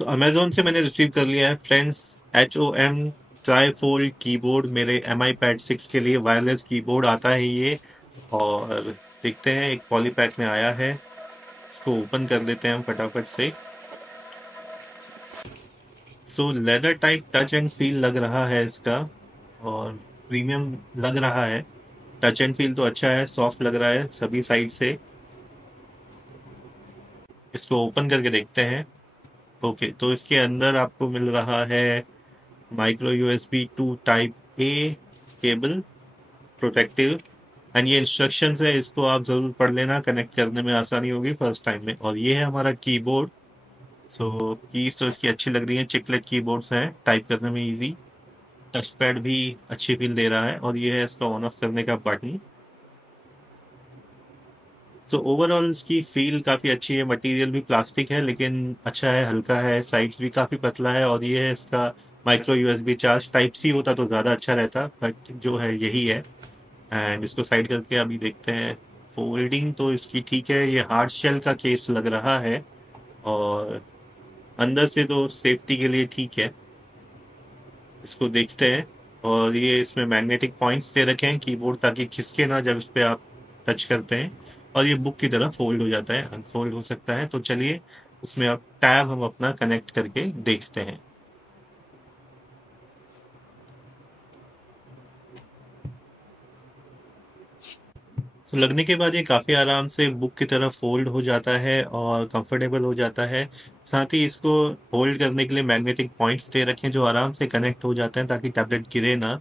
तो अमेजोन से मैंने रिसीव कर लिया है फ्रेंड्स HOM ट्राईफोल्ड कीबोर्ड। मेरे MI Pad 6 के लिए वायरलेस कीबोर्ड आता है ये। और देखते हैं, एक पॉली पैक में आया है। इसको ओपन कर लेते हैं हम फटाफट से। So leather type touch and feel लग रहा है इसका, और प्रीमियम लग रहा है। टच एंड फील तो अच्छा है, सॉफ्ट लग रहा है सभी साइड से। इसको ओपन करके देखते हैं। ओके, तो इसके अंदर आपको मिल रहा है micro USB 2 type A cable, protective. And ये इंस्ट्रक्शंस है, इसको आप जरूर पढ़ लेना, कनेक्ट करने में आसानी होगी फर्स्ट टाइम में। और ये है हमारा कीबोर्ड। सो कीज तो इसकी अच्छी लग रही है, चिकलेट कीबोर्ड्स हैं, टाइप करने में इजी। टच पैड भी अच्छी फील दे रहा है, और ये है इसका ऑन ऑफ करने का बटन। सो ओवरऑल इसकी फील काफ़ी अच्छी है। मटेरियल भी प्लास्टिक है लेकिन अच्छा है, हल्का है। साइड्स भी काफ़ी पतला है। और ये है इसका micro USB charge. Type C होता तो ज़्यादा अच्छा रहता, बट जो है यही है। एंड इसको साइड करके अभी देखते हैं। फोल्डिंग तो इसकी ठीक है। ये हार्ड शेल का केस लग रहा है, और अंदर से तो सेफ्टी के लिए ठीक है। इसको देखते हैं। और ये इसमें मैग्नेटिक पॉइंट्स दे रखे हैं कीबोर्ड, ताकि खिसके ना जब इस पे आप टच करते हैं। और ये बुक की तरह फोल्ड हो जाता है, अनफोल्ड हो सकता है। तो चलिए, इसमें अब टैब हम अपना कनेक्ट करके देखते हैं। तो लगने के बाद ये काफ़ी आराम से बुक की तरह फोल्ड हो जाता है और कंफर्टेबल हो जाता है। साथ ही इसको होल्ड करने के लिए मैग्नेटिक पॉइंट्स दे रखे हैं, जो आराम से कनेक्ट हो जाते हैं ताकि टैबलेट गिरे ना।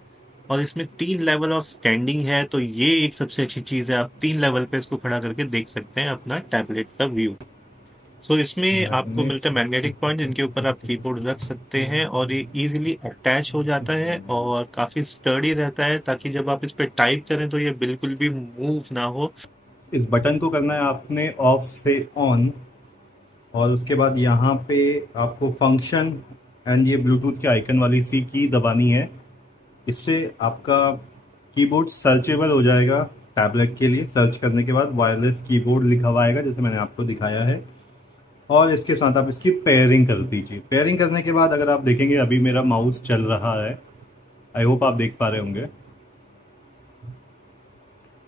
और इसमें 3 लेवल ऑफ स्टैंडिंग है, तो ये एक सबसे अच्छी चीज़ है। आप 3 लेवल पे इसको खड़ा करके देख सकते हैं अपना टैबलेट का व्यू। सो इसमें आपको मिलता है मैग्नेट्स। मैग्नेटिक पॉइंट, जिनके ऊपर आप कीबोर्ड रख सकते हैं, और ये इजीली अटैच हो जाता है और काफ़ी स्टर्डी रहता है, ताकि जब आप इस पे टाइप करें तो ये बिल्कुल भी मूव ना हो। इस बटन को करना है आपने ऑफ से ऑन, और उसके बाद यहाँ पे आपको फंक्शन एंड ये ब्लूटूथ के आइकन वाली सी की दबानी है। इससे आपका कीबोर्ड सर्चेबल हो जाएगा। टैबलेट के लिए सर्च करने के बाद वायरलेस कीबोर्ड लिखा हुआ आएगा, जैसे मैंने आपको दिखाया है। और इसके साथ आप इसकी पेयरिंग कर दीजिए। पेयरिंग करने के बाद अगर आप देखेंगे, अभी मेरा माउस चल रहा है। आई होप आप देख पा रहे होंगे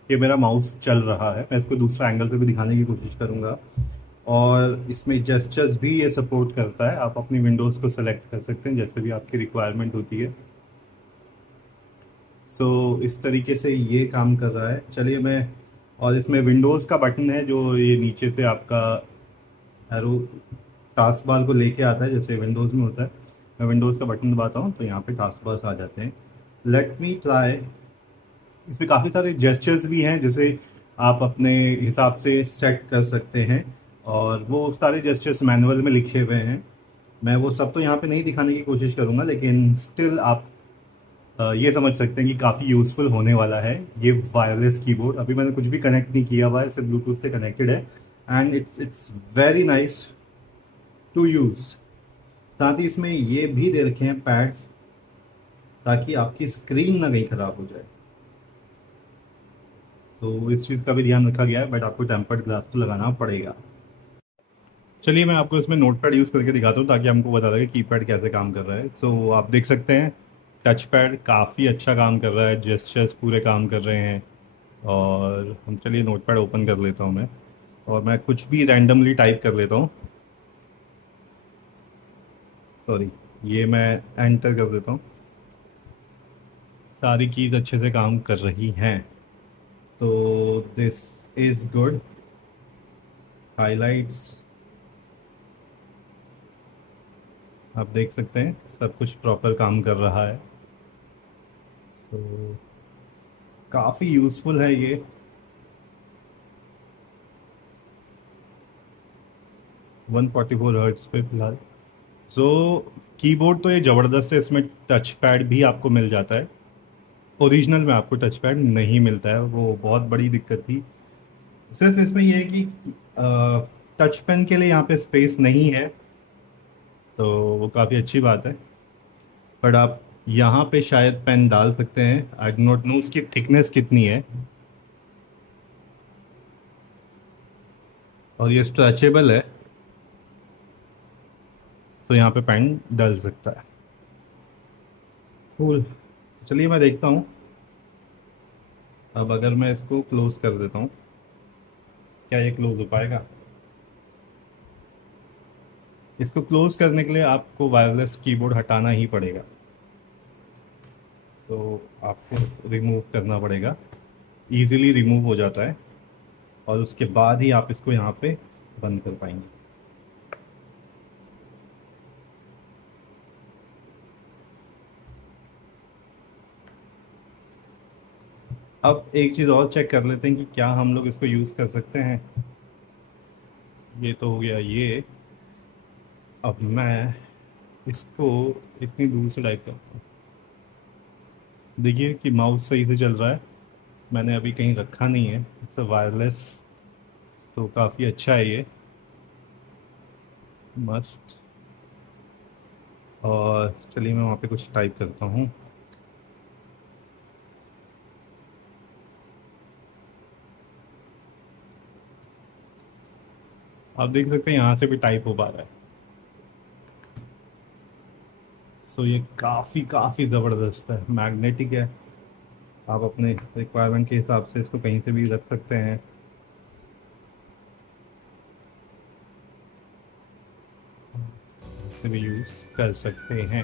कि मेरा माउस चल रहा है। मैं इसको दूसरा एंगल से भी दिखाने की कोशिश करूंगा। और इसमें जेस्चर्स भी ये सपोर्ट करता है। आप अपनी विंडोज़ को सेलेक्ट कर सकते हैं जैसे भी आपकी रिक्वायरमेंट होती है। सो इस तरीके से ये काम कर रहा है। चलिए मैं, और इसमें विंडोज़ का बटन है जो ये नीचे से आपका एरो टास्क बार को लेके आता है, जैसे विंडोज़ में होता है। मैं विंडोज़ का बटन दबाता हूँ तो यहाँ पे टास्क बार्स आ जाते हैं। Let me try. इसमें काफ़ी सारे जेस्चर्स भी हैं, जैसे आप अपने हिसाब से सेट कर सकते हैं। और वो सारे जेस्चर्स मैनुअल में लिखे हुए हैं। मैं वो सब तो यहाँ पे नहीं दिखाने की कोशिश करूँगा, लेकिन स्टिल आप ये समझ सकते हैं कि काफ़ी यूज़फुल होने वाला है ये वायरलेस कीबोर्ड। अभी मैंने कुछ भी कनेक्ट नहीं किया हुआ है, सिर्फ ब्लूटूथ से कनेक्टेड है। And it's very nice to use. साथ ही इसमें ये भी दे रखे हैं पैड्स, ताकि आपकी स्क्रीन ना कहीं ख़राब हो जाए। तो इस चीज़ का भी ध्यान रखा गया है, बट आपको टेम्पर्ड ग्लास तो लगाना पड़ेगा। चलिए मैं आपको इसमें नोटपैड यूज़ करके दिखाता हूँ, ताकि हमको बता लगे कीपैड कैसे काम कर रहा है। सो आप देख सकते हैं टच पैड काफ़ी अच्छा काम कर रहा है, जेस्चर्स पूरे काम कर रहे हैं। और हम, चलिए नोटपैड ओपन कर लेता हूँ मैं, और मैं कुछ भी रैंडमली टाइप कर लेता हूँ। सॉरी, ये मैं एंटर कर देता हूँ। सारी कीज़ अच्छे से काम कर रही हैं, तो दिस इज़ गुड। हाइलाइट्स आप देख सकते हैं सब कुछ प्रॉपर काम कर रहा है। तो काफ़ी यूज़फुल है ये। 144 हर्ट्स पे फिलहाल। सो कीबोर्ड तो ये ज़बरदस्त है। इसमें टच पैड भी आपको मिल जाता है। ओरिजिनल में आपको टच पैड नहीं मिलता है, वो बहुत बड़ी दिक्कत थी। सिर्फ इसमें ये है कि टच पेन के लिए यहाँ पे स्पेस नहीं है, तो वो काफ़ी अच्छी बात है। बट आप यहाँ पे शायद पेन डाल सकते हैं। आई डो नॉट नो उसकी थिकनेस कितनी है। और ये स्ट्रेचेबल है, तो यहाँ पे पेन डल सकता है। कूल। चलिए मैं देखता हूँ। अब अगर मैं इसको क्लोज कर देता हूँ, क्या ये क्लोज हो पाएगा? इसको क्लोज करने के लिए आपको वायरलेस कीबोर्ड हटाना ही पड़ेगा, तो आपको रिमूव करना पड़ेगा। इजीली रिमूव हो जाता है, और उसके बाद ही आप इसको यहाँ पे बंद कर पाएंगे। अब एक चीज़ और चेक कर लेते हैं कि क्या हम लोग इसको यूज़ कर सकते हैं। ये तो हो गया ये। अब मैं इसको इतनी दूर से टाइप करता हूँ, देखिए कि माउस सही से चल रहा है। मैंने अभी कहीं रखा नहीं है, इट्स वायरलेस, तो काफ़ी अच्छा है ये, मस्त। और चलिए मैं वहाँ पे कुछ टाइप करता हूँ। आप देख सकते हैं यहाँ से भी टाइप हो पा रहा है। सो ये काफ़ी काफ़ी ज़बरदस्त है, मैग्नेटिक है। आप अपने रिक्वायरमेंट के हिसाब से इसको कहीं से भी रख सकते हैं। इसे भी यूज़ कर सकते हैं।